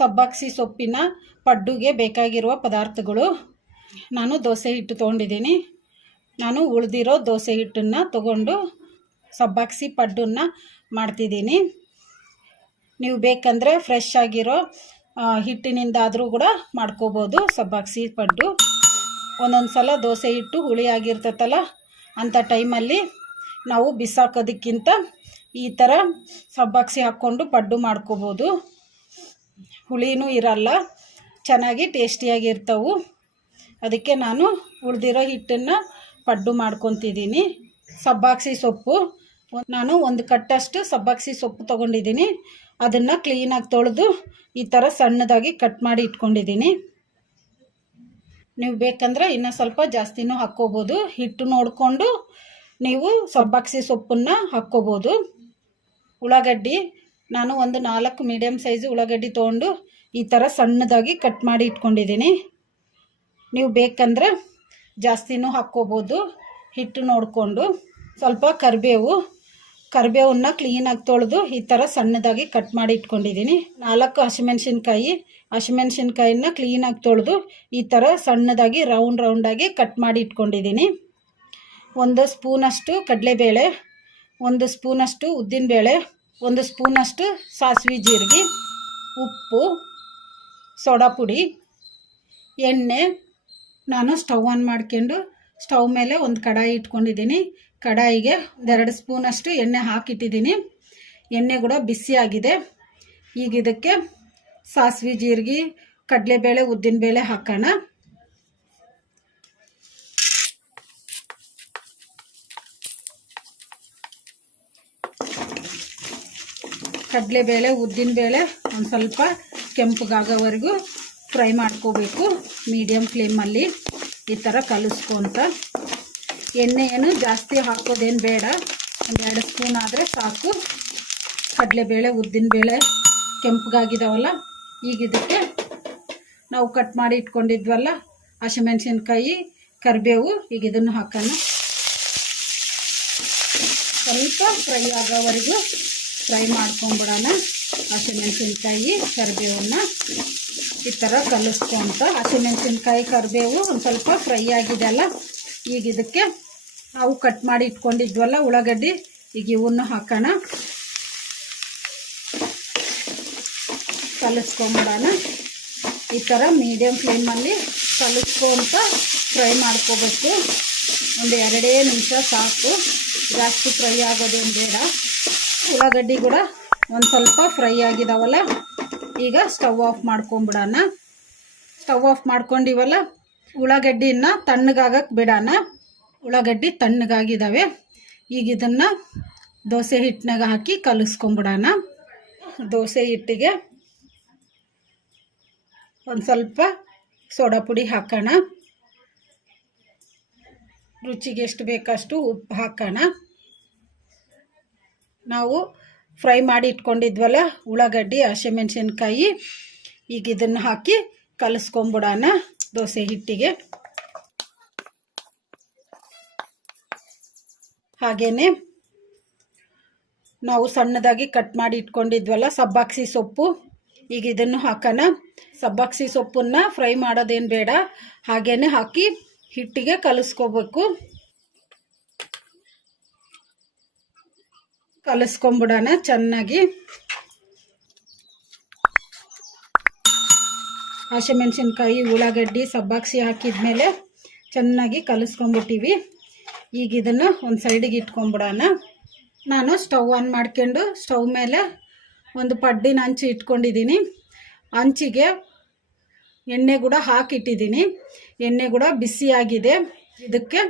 ಸಬ್ಬಾಕ್ಸಿ ಸೊಪ್ಪಿನ ಪಡ್ಡುಗೆ ಬೇಕಾಗಿರುವ ಪದಾರ್ಥಗಳು ನಾನು ದೋಸೆ ಹಿಟ್ಟು ತೊಗೊಂಡಿದ್ದೀನಿ ನಾನು ಉಳಿದಿರೋ ದೋಸೆ ಹಿಟ್ಟನ್ನು ತಗೊಂಡು ಸಬ್ಬಾಕ್ಸಿ ಪಡ್ಡನ್ನು ಮಾಡ್ತಿದ್ದೀನಿ ನೀವು ಬೇಕಂದರೆ ಫ್ರೆಶ್ ಆಗಿರೋ ಹಿಟ್ಟಿನಿಂದಾದರೂ ಕೂಡ ಮಾಡ್ಕೋಬೋದು ಸಬ್ಬಾಕ್ಸಿ ಪಡ್ಡು ಒಂದೊಂದು ಸಲ ದೋಸೆ ಹಿಟ್ಟು ಹುಳಿ ಆಗಿರ್ತೈತಲ್ಲ ಅಂಥ ಟೈಮಲ್ಲಿ ನಾವು ಬಿಸಾಕೋದಕ್ಕಿಂತ ಈ ಥರ ಸಬ್ಬಾಕ್ಸಿ ಹಾಕ್ಕೊಂಡು ಪಡ್ಡು ಮಾಡ್ಕೋಬೋದು ಹುಳಿನೂ ಇರಲ್ಲ ಚೆನ್ನಾಗಿ ಟೇಸ್ಟಿಯಾಗಿರ್ತವು ಅದಕ್ಕೆ ನಾನು ಉಳಿದಿರೋ ಹಿಟ್ಟನ್ನು ಪಡ್ಡು ಮಾಡ್ಕೊತಿದ್ದೀನಿ ಸಬ್ಬಾಕ್ಸಿ ಸೊಪ್ಪು ನಾನು ಒಂದು ಕಟ್ಟಷ್ಟು ಸಬ್ಬಾಕ್ಸಿ ಸೊಪ್ಪು ತೊಗೊಂಡಿದ್ದೀನಿ ಅದನ್ನು ಕ್ಲೀನಾಗಿ ತೊಳೆದು ಈ ಥರ ಸಣ್ಣದಾಗಿ ಕಟ್ ಮಾಡಿ ಇಟ್ಕೊಂಡಿದ್ದೀನಿ ನೀವು ಬೇಕಂದ್ರೆ ಇನ್ನೂ ಸ್ವಲ್ಪ ಜಾಸ್ತಿನೂ ಹಾಕ್ಕೋಬೋದು ಹಿಟ್ಟು ನೋಡಿಕೊಂಡು ನೀವು ಸಬ್ಬಾಕ್ಸಿ ಸೊಪ್ಪನ್ನು ಹಾಕ್ಕೋಬೋದು ಉಳ್ಳಾಗಡ್ಡಿ ನಾನು ಒಂದು ನಾಲ್ಕು ಮೀಡಿಯಮ್ ಸೈಜ್ ಉಳ್ಳಾಗಡ್ಡಿ ತೊಗೊಂಡು ಈ ಥರ ಸಣ್ಣದಾಗಿ ಕಟ್ ಮಾಡಿ ಇಟ್ಕೊಂಡಿದ್ದೀನಿ ನೀವು ಬೇಕಂದ್ರೆ ಜಾಸ್ತಿನೂ ಹಾಕ್ಕೋಬೋದು ಹಿಟ್ಟು ನೋಡಿಕೊಂಡು ಸ್ವಲ್ಪ ಕರಿಬೇವು ಕರಿಬೇವನ್ನ ಕ್ಲೀನಾಗಿ ತೊಳೆದು ಈ ಥರ ಸಣ್ಣದಾಗಿ ಕಟ್ ಮಾಡಿ ಇಟ್ಕೊಂಡಿದ್ದೀನಿ ನಾಲ್ಕು ಹಸಿಮೆಣ್ಸಿನ್ಕಾಯಿ ಹಸಿಮೆಣ್ಸಿನ್ಕಾಯಿನ ಕ್ಲೀನಾಗಿ ತೊಳೆದು ಈ ಥರ ಸಣ್ಣದಾಗಿ ರೌಂಡ್ ರೌಂಡಾಗಿ ಕಟ್ ಮಾಡಿ ಇಟ್ಕೊಂಡಿದ್ದೀನಿ ಒಂದು ಸ್ಪೂನಷ್ಟು ಕಡಲೆಬೇಳೆ ಒಂದು ಸ್ಪೂನಷ್ಟು ಉದ್ದಿನಬೇಳೆ ಒಂದು ಸ್ಪೂನಷ್ಟು ಸಾಸಿವೆ ಜೀರಿಗೆ ಉಪ್ಪು ಸೋಡಾ ಪುಡಿ ಎಣ್ಣೆ ನಾನು ಸ್ಟವ್ ಆನ್ ಮಾಡ್ಕೊಂಡು ಸ್ಟವ್ ಮೇಲೆ ಒಂದು ಕಡಾಯಿ ಇಟ್ಕೊಂಡಿದ್ದೀನಿ ಕಡಾಯಿಗೆ ಒಂದೆರಡು ಸ್ಪೂನಷ್ಟು ಎಣ್ಣೆ ಹಾಕಿಟ್ಟಿದ್ದೀನಿ ಎಣ್ಣೆ ಕೂಡ ಬಿಸಿಯಾಗಿದೆ ಈಗ ಇದಕ್ಕೆ ಸಾಸಿವೆ ಜೀರಿಗೆ ಕಡಲೆಬೇಳೆ ಉದ್ದಿನಬೇಳೆ ಹಾಕೋಣ ಕಡಲೆಬೇಳೆ ಉದ್ದಿನಬೇಳೆ ಒಂದು ಸ್ವಲ್ಪ ಕೆಂಪುಗಾಗೋವರೆಗೂ ಫ್ರೈ ಮಾಡ್ಕೋಬೇಕು ಮೀಡಿಯಮ್ ಫ್ಲೇಮಲ್ಲಿ ಈ ಥರ ಕಲಿಸ್ಕೊಂತ ಎಣ್ಣೆ ಏನು ಜಾಸ್ತಿ ಹಾಕೋದೇನು ಬೇಡ ಒಂದೆರಡು ಸ್ಪೂನ್ ಆದರೆ ಸಾಕು ಕಡಲೆಬೇಳೆ ಉದ್ದಿನಬೇಳೆ ಕೆಂಪಗಾಗಿದಾವಲ್ಲ ಈಗ ಇದಕ್ಕೆ ನಾವು ಕಟ್ ಮಾಡಿ ಇಟ್ಕೊಂಡಿದ್ವಲ್ಲ ಹಸಿಮೆಣ್ಸಿನ್ಕಾಯಿ ಕರಿಬೇವು ಈಗ ಇದನ್ನು ಹಾಕೋಣ ಸ್ವಲ್ಪ ಫ್ರೈ ಆಗೋವರೆಗೂ ಫ್ರೈ ಮಾಡ್ಕೊಂಬಿಡೋಣ ಹಸಿಮೆಣ್ಸಿನ್ಕಾಯಿ ಕರಿಬೇವನ್ನ ಈ ಥರ ಕಲಿಸ್ಕೊಂತ ಹಸಿಮೆಣ್ಸಿನ್ಕಾಯಿ ಕರಿಬೇವು ಒಂದು ಸ್ವಲ್ಪ ಫ್ರೈ ಆಗಿದೆ ಅಲ್ಲ ಈಗ ಇದಕ್ಕೆ ನಾವು ಕಟ್ ಮಾಡಿ ಇಟ್ಕೊಂಡಿದ್ವಲ್ಲ ಉಳ್ಳಾಗಡ್ಡಿ ಈಗ ಇವನ್ನು ಹಾಕೋಣ ಕಲಿಸ್ಕೊಂಬಿಡೋಣ ಈ ಥರ ಮೀಡಿಯಮ್ ಫ್ಲೇಮಲ್ಲಿ ಕಲಿಸ್ಕೊಂತ ಫ್ರೈ ಮಾಡ್ಕೋಬೇಕು ಒಂದು ಎರಡೇ ನಿಮಿಷ ಸಾಕು ಜಾಸ್ತಿ ಫ್ರೈ ಆಗೋದೇನು ಬೇಡ ಉಳ್ಳಾಗಡ್ಡಿ ಕೂಡ ಒಂದು ಸ್ವಲ್ಪ ಫ್ರೈ ಆಗಿದಾವಲ್ಲ ಈಗ ಸ್ಟವ್ ಆಫ್ ಮಾಡ್ಕೊಂಬಿಡೋಣ ಸ್ಟವ್ ಆಫ್ ಮಾಡ್ಕೊಂಡಿವಲ್ಲ ಉಳ್ಳಾಗಡ್ಡಿನ ತಣ್ಣಗಾಗಕ್ಕೆ ಬಿಡೋಣ ಉಳ್ಳಾಗಡ್ಡಿ ತಣ್ಣಗಾಗಿದ್ದಾವೆ ಈಗ ಇದನ್ನು ದೋಸೆ ಹಿಟ್ಟಿನಾಗ ಹಾಕಿ ಕಲಿಸ್ಕೊಂಬಿಡೋಣ ದೋಸೆ ಹಿಟ್ಟಿಗೆ ಒಂದು ಸ್ವಲ್ಪ ಸೋಡಾ ಪುಡಿ ಹಾಕೋಣ ರುಚಿಗೆ ಎಷ್ಟು ಬೇಕಷ್ಟು ಉಪ್ಪು ಹಾಕೋಣ ನಾವು ಫ್ರೈ ಮಾಡಿ ಇಟ್ಕೊಂಡಿದ್ವಲ್ಲ ಉಳ್ಳಾಗಡ್ಡಿ ಹಸಿಮೆಣ್ಸಿನ್ಕಾಯಿ ಈಗ ಇದನ್ನು ಹಾಕಿ ಕಲಿಸ್ಕೊಂಬಿಡೋಣ ದೋಸೆ ಹಿಟ್ಟಿಗೆ ಹಾಗೇನೆ ನಾವು ಸಣ್ಣದಾಗಿ ಕಟ್ ಮಾಡಿ ಇಟ್ಕೊಂಡಿದ್ವಲ್ಲ ಸಬ್ಬಾಕ್ಸಿ ಸೊಪ್ಪು ಈಗ ಇದನ್ನು ಹಾಕೋಣ ಸಬ್ಬಾಕ್ಸಿ ಸೊಪ್ಪನ್ನು ಫ್ರೈ ಮಾಡೋದೇನು ಬೇಡ ಹಾಗೇನೆ ಹಾಕಿ ಹಿಟ್ಟಿಗೆ ಕಲಿಸ್ಕೋಬೇಕು ಕಲಿಸ್ಕೊಂಬಿಡೋಣ ಚೆನ್ನಾಗಿ ಹಸಿಮೆಣ್ಸಿನ್ಕಾಯಿ ಉಳ್ಳಾಗಡ್ಡಿ ಸಬ್ಬಾಕ್ಸಿ ಹಾಕಿದ್ಮೇಲೆ ಚೆನ್ನಾಗಿ ಕಲಿಸ್ಕೊಂಬಿಟ್ಟಿವಿ ಈಗ ಇದನ್ನು ಒಂದು ಸೈಡಿಗೆ ಇಟ್ಕೊಂಬಿಡೋಣ ನಾನು ಸ್ಟವ್ ಆನ್ ಮಾಡ್ಕೊಂಡು ಸ್ಟವ್ ಮೇಲೆ ಒಂದು ಪಡ್ಡಿನ ಹಂಚು ಇಟ್ಕೊಂಡಿದ್ದೀನಿ ಹಂಚಿಗೆ ಎಣ್ಣೆ ಕೂಡ ಹಾಕಿಟ್ಟಿದ್ದೀನಿ ಎಣ್ಣೆ ಕೂಡ ಬಿಸಿಯಾಗಿದೆ ಇದಕ್ಕೆ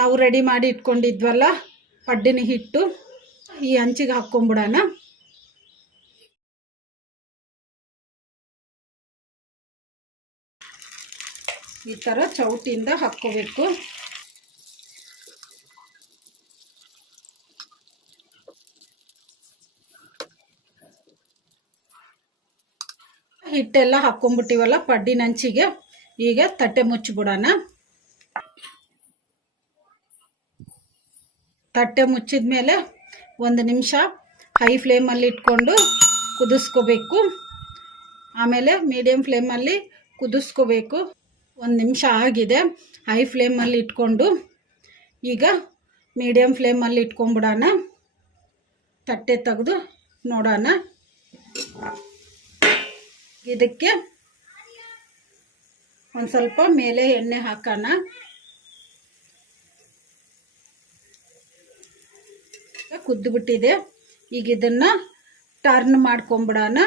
ನಾವು ರೆಡಿ ಮಾಡಿ ಇಟ್ಕೊಂಡಿದ್ವಲ್ಲ ಪಡ್ಡಿನ ಹಿಟ್ಟು ಈ ಹಂಚಿಗೆ ಹಾಕ್ಕೊಂಬಿಡೋಣ ಈ ಥರ ಚೌಟಿಯಿಂದ ಹಾಕ್ಕೋಬೇಕು ಹಿಟ್ಟೆಲ್ಲ ಹಾಕ್ಕೊಂಡ್ಬಿಟ್ಟಿವಲ್ಲ ಪಡ್ಡಿ ನಂಚಿಗೆ ಈಗ ತಟ್ಟೆ ಮುಚ್ಚಿಬಿಡೋಣ ತಟ್ಟೆ ಮುಚ್ಚಿದ ಮೇಲೆ ಒಂದು ನಿಮಿಷ ಹೈ ಫ್ಲೇಮಲ್ಲಿ ಇಟ್ಕೊಂಡು ಕುದಿಸ್ಕೋಬೇಕು ಆಮೇಲೆ ಮೀಡಿಯಮ್ ಫ್ಲೇಮಲ್ಲಿ ಕುದಿಸ್ಕೋಬೇಕು ಒಂದು ನಿಮಿಷ ಆಗಿದೆ ಹೈ ಫ್ಲೇಮಲ್ಲಿ ಇಟ್ಕೊಂಡು ಈಗ ಮೀಡಿಯಮ್ ಫ್ಲೇಮಲ್ಲಿ ಇಟ್ಕೊಂಡ್ಬಿಡೋಣ ತಟ್ಟೆ ತೆಗೆದು ನೋಡೋಣ ಇದಕ್ಕೆ ಒಂದು ಸ್ವಲ್ಪ ಮೇಲೆ ಎಣ್ಣೆ ಹಾಕೋಣ ಕುದ್ದುಬಿಟ್ಟಿದೆ ಈಗ ಇದನ್ನು ಟರ್ನ್ ಮಾಡ್ಕೊಂಬಿಡೋಣ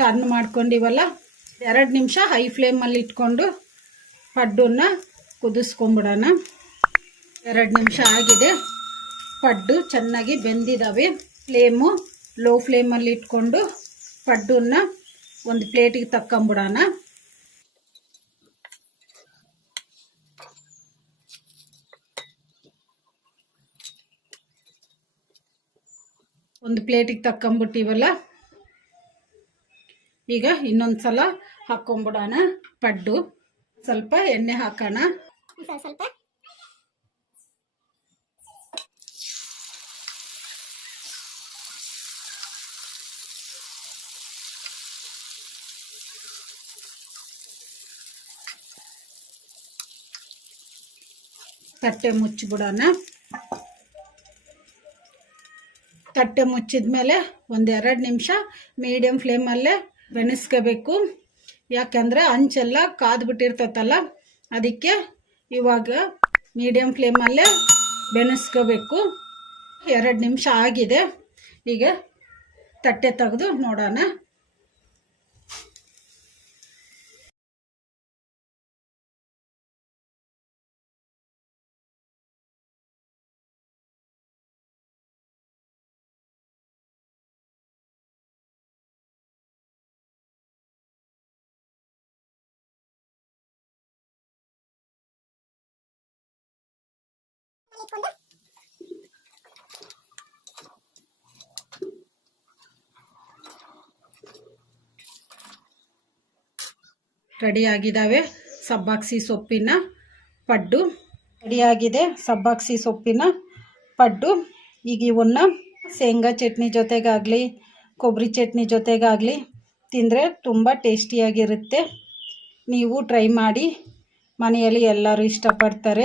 ಟರ್ನ್ ಮಾಡ್ಕೊಂಡಿವಲ್ಲ ಎರಡು ನಿಮಿಷ ಹೈ ಫ್ಲೇಮಲ್ಲಿ ಇಟ್ಕೊಂಡು ಪಡ್ಡನ್ನು ಕುದಿಸ್ಕೊಂಬಿಡೋಣ ಎರಡು ನಿಮಿಷ ಆಗಿದೆ ಪಡ್ಡು ಚೆನ್ನಾಗಿ ಬೆಂದಿದ್ದಾವೆ ಫ್ಲೇಮು ಲೋ ಫ್ಲೇಮಲ್ಲಿ ಇಟ್ಕೊಂಡು ಪಡ್ಡನ್ನು ಒಂದು ಪ್ಲೇಟಿಗೆ ತಕ್ಕೊಂಬಿಡೋಣ ಒಂದು ಪ್ಲೇಟಿಗೆ ತಕ್ಕೊಂಬಿಟ್ಟಿವಲ್ಲ ಈಗ ಇನ್ನೊಂದು ಸಲ ಹಾಕೊಂಡ್ಬಿಡೋಣ ಪಡ್ಡು ಸ್ವಲ್ಪ ಎಣ್ಣೆ ಹಾಕೋಣ ಸ್ವಲ್ಪ ತಟ್ಟೆ ಮುಚ್ಚಿಬಿಡೋಣ ತಟ್ಟೆ ಮುಚ್ಚಿದ ಮೇಲೆ ಒಂದೆರಡು ನಿಮಿಷ ಮೀಡಿಯಮ್ ಫ್ಲೇಮಲ್ಲೇ ಬೆನೆಸ್ಕೋಬೇಕು ಯಾಕಂದರೆ ಅಂಚೆಲ್ಲ ಕಾದ್ಬಿಟ್ಟಿರ್ತೈತಲ್ಲ ಅದಕ್ಕೆ ಇವಾಗ ಮೀಡಿಯಮ್ ಫ್ಲೇಮಲ್ಲೇ ಬೆನೆಸ್ಕೋಬೇಕು ಎರಡು ನಿಮಿಷ ಆಗಿದೆ ಈಗ ತಟ್ಟೆ ತೆಗೆದು ನೋಡೋಣ ರೆಡಿಯಾಗಿದ್ದಾವೆ ರೆಡಿ ಸಬ್ಬಾಕ್ಸಿ ಸೊಪ್ಪಿನ ಪಡ್ಡು ರೆಡಿಯಾಗಿದೆ ಸಬ್ಬಾಕ್ಸಿ ಸೊಪ್ಪಿನ ಪಡ್ಡು ಈಗ ಇವನ್ನ ಶೇಂಗಾ ಚಟ್ನಿ ಜೊತೆಗಾಗಲಿ ಕೊಬ್ಬರಿ ಚಟ್ನಿ ಜೊತೆಗಾಗಲಿ ತಿಂದರೆ ತುಂಬ ಟೇಸ್ಟಿಯಾಗಿರುತ್ತೆ ನೀವು ಟ್ರೈ ಮಾಡಿ ಮನೆಯಲ್ಲಿ ಎಲ್ಲರೂ ಇಷ್ಟಪಡ್ತಾರೆ